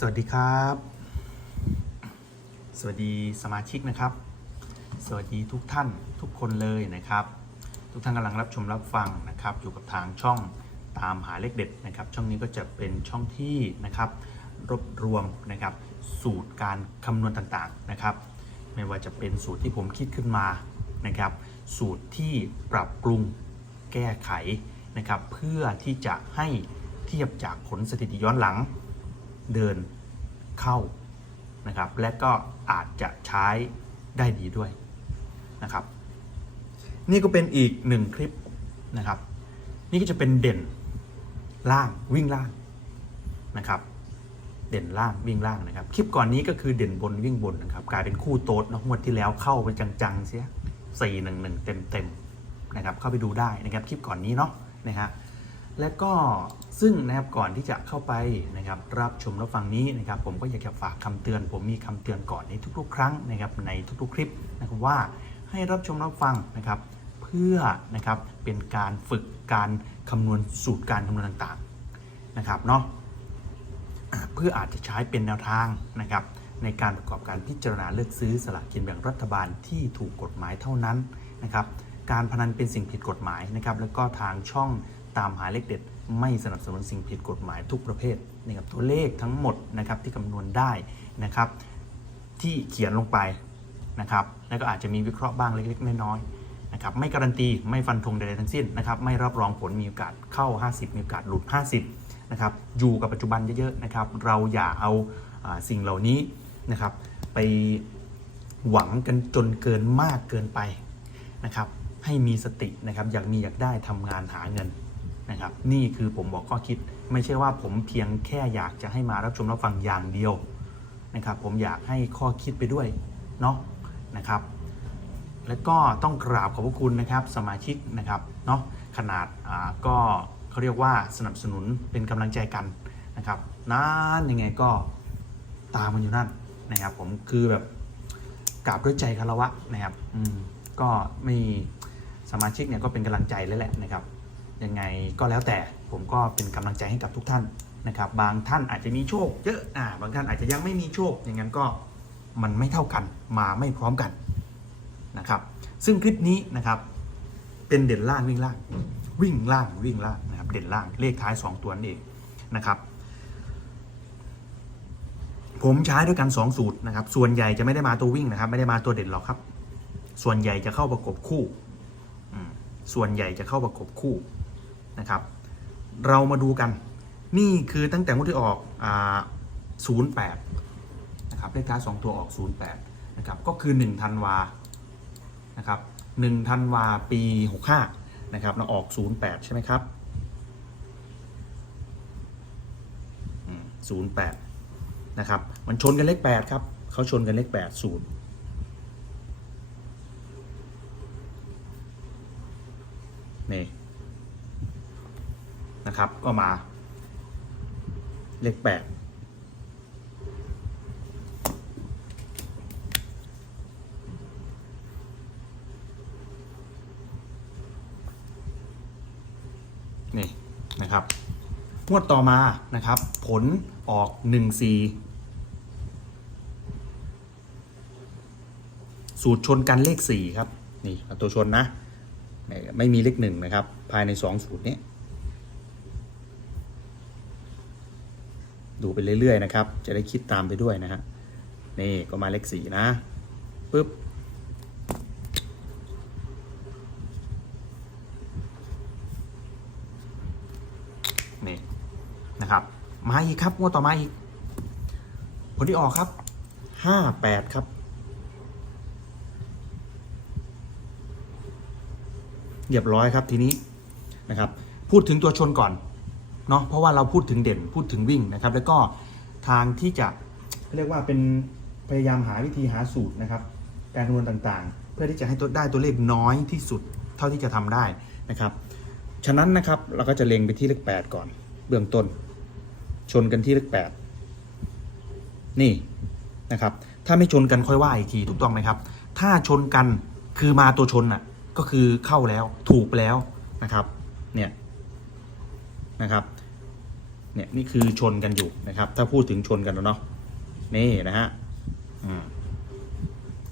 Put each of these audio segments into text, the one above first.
สวัสดีครับ สวัสดีสมาชิกนะครับ สวัสดีทุกท่านทุกคนเลยนะครับ ทุกท่านกำลังรับชมรับฟังนะครับ อยู่กับทางช่องตามหาเลขเด็ดนะครับ ช่องนี้ก็จะเป็นช่องที่นะครับรวบรวมนะครับ สูตรการคำนวณต่างๆนะครับ ไม่ว่าจะเป็นสูตรที่ผมคิดขึ้นมานะครับ สูตรที่ปรับปรุงแก้ไขนะครับ เพื่อที่จะให้เทียบจากผลสถิติย้อนหลัง เดินเข้านะครับ และก็อาจจะใช้ได้ดีด้วยนะครับ นี่ก็เป็นอีกหนึ่งคลิปนะครับ นี่ก็จะเป็นเด่นล่างวิ่งล่างนะครับ เด่นล่างวิ่งล่างนะครับ คลิปก่อนนี้ก็คือเด่นบนวิ่งบนนะครับ กลายเป็นคู่โต๊ดเนอะงวดที่แล้วเข้าไปจังๆเสียสี่หนึ่งหนึ่งเต็มเต็มๆนะครับ เข้าไปดูได้นะครับคลิปก่อนนี้เนาะนะฮะ และก็ซึ่งนะครับก่อนที่จะเข้าไปนะครับรับชมรับฟังนี้นะครับ ผมก็อยากจะฝากคำเตือน ผมมีคำเตือนก่อนในทุกๆ ครั้งนะครับในทุกๆ คลิปนะครับว่าให้รับชมรับฟังนะครับ เพื่อนะครับเป็นการฝึกการคำนวณสูตรการคำนวณต่างๆนะครับเนาะเพื่ออาจจะใช้เป็นแนวทางนะครับ ในการประกอบการพิจารณาเลือกซื้อสลากกินแบ่งรัฐบาลที่ถูกกฎหมายเท่านั้นนะครับ การพนันเป็นสิ่งผิดกฎหมายนะครับ แล้วก็ทางช่อง ตามหาเลขเด็ด ไม่สนับสนุนสิ่งผิดกฎหมายทุกประเภทนะครับตัวเลขทั้งหมดนะครับที่คำนวณได้นะครับที่เขียนลงไปนะครับแล้วก็อาจจะมีวิเคราะห์บ้างเล็กๆน้อยๆนะครับไม่การันตีไม่ฟันธงใดๆทั้งสิ้นนะครับไม่รับรองผลมีโอกาสเข้า 50 มีโอกาสหลุด 50นะครับอยู่กับปัจจุบันเยอะๆนะครับเราอย่าเอาอาสิ่งเหล่านี้นะครับไปหวังกันจนเกินมากเกินไปนะครับให้มีสตินะครับอยากมีอยากได้ทำงานหาเงิน นะครับ นี่คือผมบอกข้อคิดไม่ใช่ว่าผมเพียงแค่อยากจะให้มารับชมรับฟังอย่างเดียวนะครับ ผมอยากให้ข้อคิดไปด้วยเนาะนะครับ และก็ต้องกราบขอบพระคุณนะครับสมาชิกนะครับเนาะขนาดอ่าก็เขาเรียกว่าสนับสนุนเป็นกำลังใจกันนะครับนานยังไงก็ตามมันอยู่นั่นนะครับ ผมคือแบบกราบด้วยใจคารวะนะครับ อืมก็ไม่สมาชิกเนี่ยก็เป็นกำลังใจแล้วแหละนะครับ ยังไงก็แล้วแต่ผมก็เป็นกำลังใจให้กับทุกท่านนะครับ บางท่านอาจจะมีโชคเยอะอ่าบางท่านอาจจะยังไม่มีโชค อย่างนั้นก็มันไม่เท่ากันมาไม่พร้อมกันนะครับ ซึ่งคลิปนี้นะครับเป็นเด่นล่างวิ่งล่าง วิ่งล่างวิ่งล่างนะครับเด่นล่างเลขท้าย 2 ตัวนั่นเองนะครับผมใช้ด้วยกัน 2 สูตรนะครับ ส่วนใหญ่จะไม่ได้มาตัววิ่งนะครับ ไม่ได้มาตัวเด่นหรอกครับ ส่วนใหญ่จะเข้าประกบคู่ ส่วนใหญ่จะเข้าประกบคู่ นะครับ เรามาดูกัน นี่คือตั้งแต่งวดที่ออกอ่า08 นะครับเลขท้าย2ตัวออก 08 นะครับ ก็คือ1ธันวา นะครับ1ธันวาปี 65 นะครับเราออก 08 ใช่ไหมครับ08 นะครับ มันชนกันเลข8ครับเขาชนกันเลข8 0 นี่ นะครับ ก็มา เลขแปดนี่นะครับงวดต่อมานะครับ ผลออก1 4สูตรชนกันเลข 4 ครับ นี่ตัวชนนะ ไม่มีเลขหนึ่งนะครับ ภายใน 2 สูตรนี้ ดูไปเรื่อยๆนะครับ จะได้คิดตามไปด้วยนะฮะ นี่ก็มาเลขสี่นะปึ๊บ นี่นะครับ มาอีกครับงวดต่อมาอีก ผลที่ออกครับห้าแปดครับ เรียบร้อยครับทีนี้นะครับ พูดถึงตัวชนก่อน เนาะเพราะว่าเราพูดถึงเด่นพูดถึงวิ่งนะครับ แล้วก็ทางที่จะเรียกว่าเป็นพยายามหาวิธีหาสูตรนะครับ การคำนวณต่างๆ เพื่อที่จะให้ตัวได้ตัวเลขน้อยที่สุดเท่าที่จะทำได้นะครับ ฉะนั้นนะครับเราก็จะเล็งไปที่เลข8 ก่อน เบื้องต้น ชนกันที่เลข8 นี่นะครับ ถ้าไม่ชนกันค่อยว่าอีกทีถูกต้องไหมครับ ถ้าชนกันคือมาตัวชนอะก็คือเข้าแล้วถูกแล้วนะครับเนี่ยนะครับ เนี่ยนี่คือชนกันอยู่นะครับ ถ้าพูดถึงชนกันแล้วเนาะนี่นะฮะ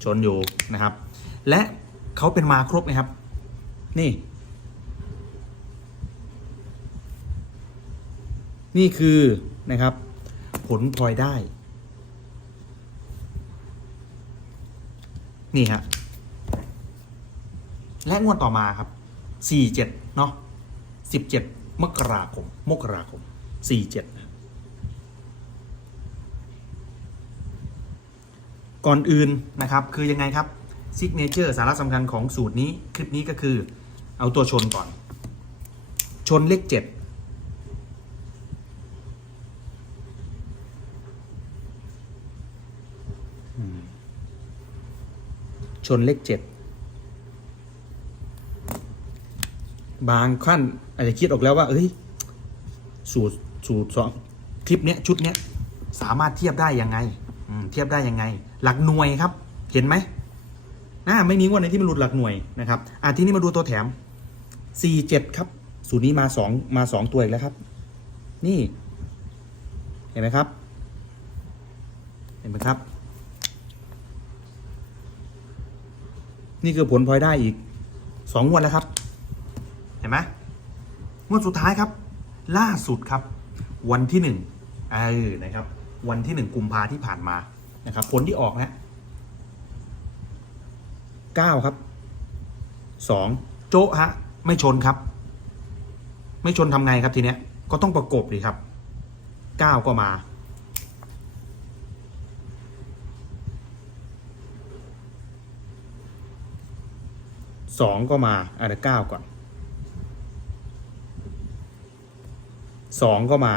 ชนอยู่นะครับ และเขาเป็นมาครบนะครับ นี่ นี่คือนะครับ ผลพลอยได้ นี่ฮะและงวดต่อมาครับ 47 เนาะ17 มกราคม มกราคม 47นะก่อนอื่นนะครับคือยังไงครับซิกเนเจอร์สาระสำคัญของสูตรนี้คลิปนี้ก็คือเอาตัวชนก่อน ชนเลข7ชนเลขเจ็ดบางขั้นอาจจะคิดออกแล้วว่า เอ้ย สูตร สูตรสองคลิปเนี้ยชุดเนี้ยสามารถเทียบได้ยังไงอืเทียบได้ยังไง หลักหน่วยครับ เห็นไหมน่าไม่มีงวันไหนที่มันหลุดหลักหน่วยนะครับอะทีนี้มาดูตัวแถม 47 ครับ สูตรนี้มาสองมาสองตัวอีกแล้วครับ นี่ เห็นไหมครับ เห็นไหมครับ นี่คือผลพลอยได้อีกสองงวดแล้วครับ เห็นไหมงวดสุดท้ายครับ ล่าสุดครับ วันที่หนึ่งเออนะครับ วันที่หนึ่งกุมภาที่ผ่านมานะครับผลที่ออกนะเก้าครับสองโจ๊ะฮะไม่ชนครับ ไม่ชนทำไงครับทีเนี้ยก็ต้องประกบดีครับเก้าก็มาสองก็มาอะเดี๋ยวเก้าก่อนสองก็มา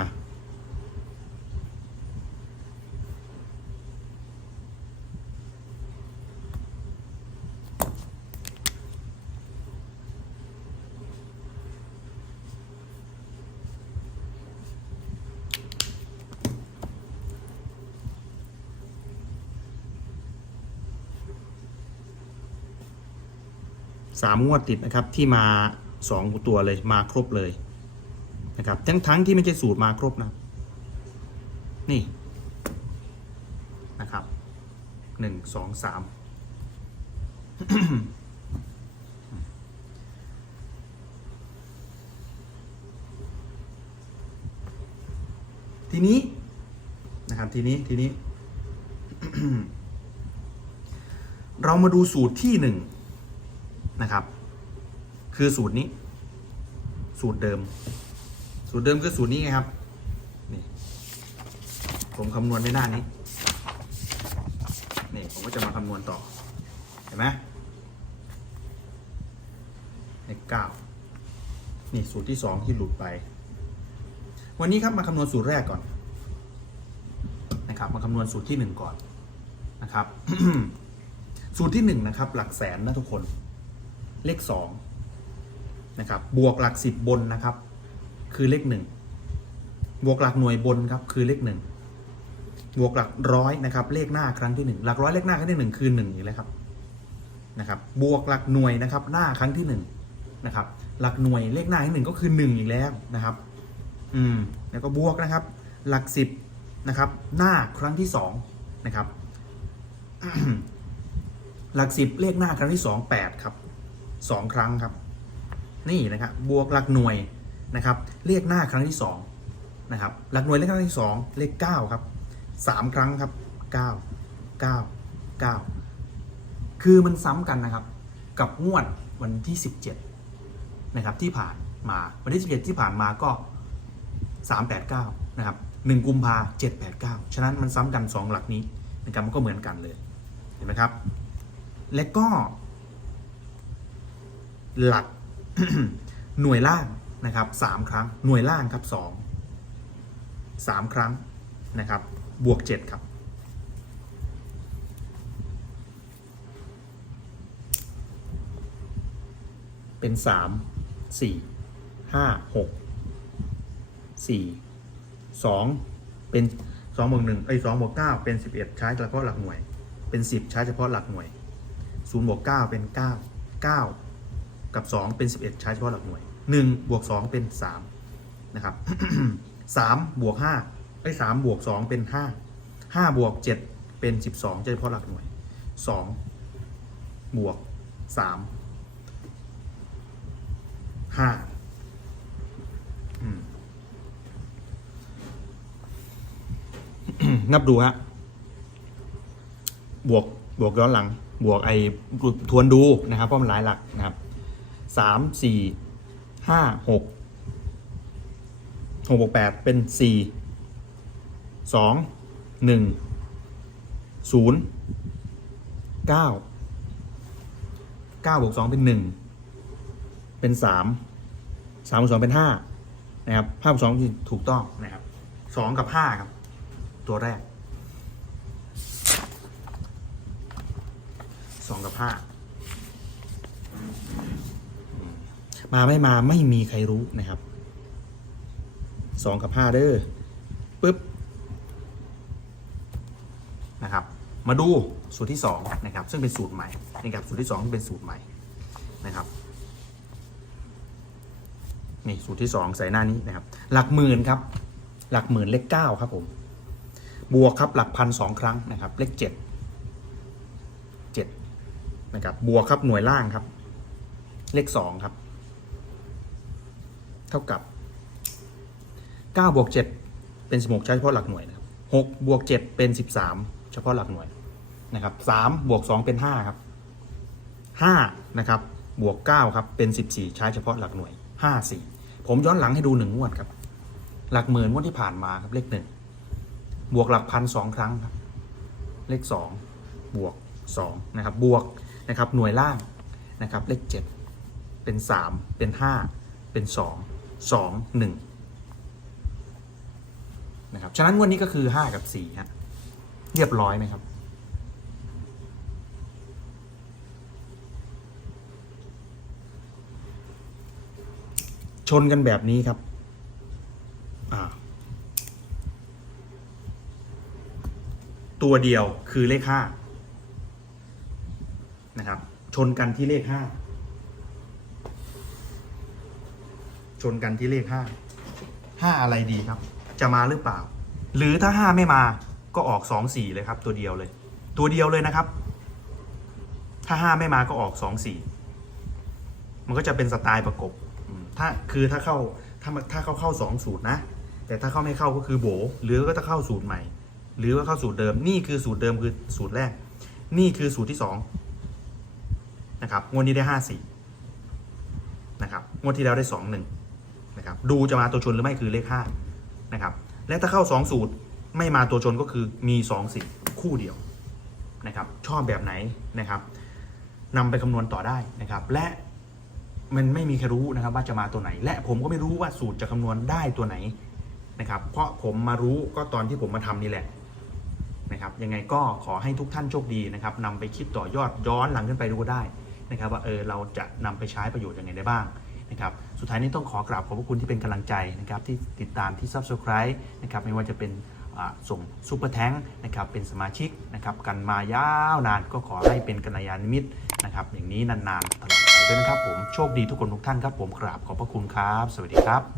สามงวดติดนะครับที่มาสองตัวเลยมาครบเลยนะครับทั้งทั้งที่ไม่ใช่สูตรมาครบนะนี่นะครับหนึ่งสองสามทีนี้นะครับทีนี้ทีนี้ เรามาดูสูตรที่หนึ่ง นะครับ คือสูตรนี้ สูตรเดิม สูตรเดิมคือสูตรนี้ไงครับนี่ผมคำนวณไว้หน้านี้นี่ผมก็จะมาคำนวณต่อเห็นไหมเลขเก้านี่สูตรที่สองที่หลุดไป วันนี้ครับมาคำนวณสูตรแรกก่อนนะครับมาคำนวณสูตรที่หนึ่งก่อนนะครับ สูตรที่หนึ่งนะครับ หลักแสนนะทุกคน เลขสองนะครับบวกหลักสิบบนนะครับ คือเลขหนึ่งบวกหลักหน่วยบนครับคือเลขหนึ่งบวกหลักร้อยนะครับเลขหน้าครั้งที่หนึ่งหลักร้อยเลขหน้าครั้งที่หนึ่งคือหนึ่งอีกแล้วครับนะครับบวกหลักหน่วยนะครับหน้าครั้งที่หนึ่งนะครับหลักหน่วยเลขหน้าครั้งที่หนึ่งก็คือหนึ่งอีกแล้วนะครับอืมแล้วก็บวกนะครับหลักสิบนะครับหน้าครั้งที่สองนะครับหลักสิบเลขหน้าครั้งที่สองแปดครับ สองครั้งครับ นี่นะครับบวกหลักหน่วยนะครับ เลขหน้าครั้งที่สองนะครับ หลักหน่วยเลขหน้าที่สองเลขเก้าครับสามครั้งครับเก้าเก้าเก้าคือมันซ้ำกันนะครับ กับงวดวันที่สิบเจ็ดนะครับที่ผ่านมาวันที่สิบเจ็ดที่ผ่านมาก็สามแปดเก้านะครับหนึ่งกุมภาเจ็ดแปดเก้าฉะนั้นมันซ้ำกันสองหลักนี้นะครับมันก็เหมือนกันเลยเห็นไหมครับ และก็ หลักหน่วยล่างนะครับสามครั้งหน่วยล่างครับสองสามครั้งนะครับบวกเจ็ดครับเป็นสามสี่ห้าหกสี่สองเป็นสองบวกหนึ่งไอ้สองบวกเก้าเป็นสิบเอ็ดใช้เฉพาะหลักหน่วย เป็นสิบใช้เฉพาะหลักหน่วยศูนย์บวกเก้าเป็นเก้าเก้า กับ 2 เป็น 11 ใช้เฉพาะหลักหน่วย 1 บวก 2 เป็น 3 นะครับสามบวกห้าไอ้สามบวกสองเป็นห้าห้าบวกเจ็ดเป็นสิบสองจะเฉพาะหลักหน่วยสองบวกสามห้านับดูฮะ บวก บวกย้อนหลัง บวกไอ้ทวนดูนะครับ เพราะมันหลายหลักนะครับ สามสี่ห้าหกหกบวกแปดเป็นสี่สองหนึ่งศูนย์เก้าเก้าบวกสองเป็นหนึ่งเป็นสามสามบวกสองเป็นห้านะครับห้าบวกสองถูกต้องนะครับสองกับห้าครับ ตัวแรกสองกับห้า มาไม่มาไม่มีใครรู้นะครับสองกับห้าเด้อปึ๊บนะครับ มาดูสูตรที่สองนะครับ ซึ่งเป็นสูตรใหม่นะครับสูตรที่สองเป็นสูตรใหม่นะครับนี่สูตรที่สองใส่หน้านี้นะครับ หลักหมื่นครับ หลักหมื่นเลขเก้าครับผมบวกครับหลักพันสองครั้งนะครับ เลขเจ็ดเจ็ดนะครับบวกครับหน่วยล่างครับ เลขสองครับ เท่ากับเก้าบวกเจ็ดเป็นสิบหกใช้เฉพาะหลักหน่วยนะครับหกบวกเจ็ดเป็นสิบสามเฉพาะหลักหน่วยนะครับสามบวกสองเป็นห้าครับห้านะครับ บวกเก้าครับ เป็นสิบสี่ใช้เฉพาะหลักหน่วยห้าสี่ผมย้อนหลังให้ดูหนึ่งวดครับ หลักหมื่นงวดที่ผ่านมาครับ เลขหนึ่งบวกหลักพันสองครั้งครับ เลขสองบวกสองนะครับ บวกนะครับหน่วยล่างนะครับ เลขเจ็ดเป็นสามเป็นห้าเป็นส 2 1นะครับ ฉะนั้นวันนี้ก็คือ 5 กับ4ฮะเรียบร้อยไหมครับ ชนกันแบบนี้ครับตัวเดียวคือเลข 5 นะครับ ชนกันที่เลข 5 ชนกันที่เลขห้าห้าอะไรดีครับ จะมาหรือเปล่า หรือถ้าห้าไม่มาก็ออกสองสี่เลยครับ ตัวเดียวเลย ตัวเดียวเลยนะครับ ถ้าห้าไม่มาก็ออกสองสี่มันก็จะเป็นสไตล์ประกบถ้าคือถ้าเข้าถ้าถ้าเข้าเข้าสองสูตรนะ แต่ถ้าเข้าไม่เข้าก็คือโบ หรือก็จะเข้าสูตรใหม่ หรือว่าเข้าสูตรเดิม นี่คือสูตรเดิมคือสูตรแรก นี่คือสูตรที่สองนะครับงวดนี้ได้ห้าสี่นะครับงวดที่แล้วได้สองหนึ่ง นะครับดูจะมาตัวชนหรือไม่คือเลขห้านะครับและถ้าเข้าสองสูตรไม่มาตัวชนก็คือมีสองสี่คู่เดียวนะครับชอบแบบไหนนะครับนำไปคำนวณต่อได้นะครับ และมันไม่มีใครรู้นะครับว่าจะมาตัวไหน และผมก็ไม่รู้ว่าสูตรจะคำนวณได้ตัวไหนนะครับ เพราะผมมารู้ก็ตอนที่ผมมาทำนี่แหละนะครับ ยังไงก็ขอให้ทุกท่านโชคดีนะครับนำไปคิดต่อยอดย้อนหลังขึ้นไปดูก็ได้นะครับ ว่าเออเราจะนำไปใช้ประโยชน์ยังไงได้บ้างนะครับ สุดท้ายนี้ต้องขอกราบขอบพระคุณที่เป็นกำลังใจนะครับที่ติดตามที่ Subscribe นะครับไม่ว่าจะเป็นส่งซูเปอร์แท้งนะครับเป็นสมาชิกนะครับกันมายาวนานก็ขอให้เป็นกัลยาณมิตรนะครับอย่างนี้นานๆตลอดไปด้วยนะครับผมโชคดีทุกคนทุกท่านครับผมกราบขอบพระคุณครับ สวัสดีครับ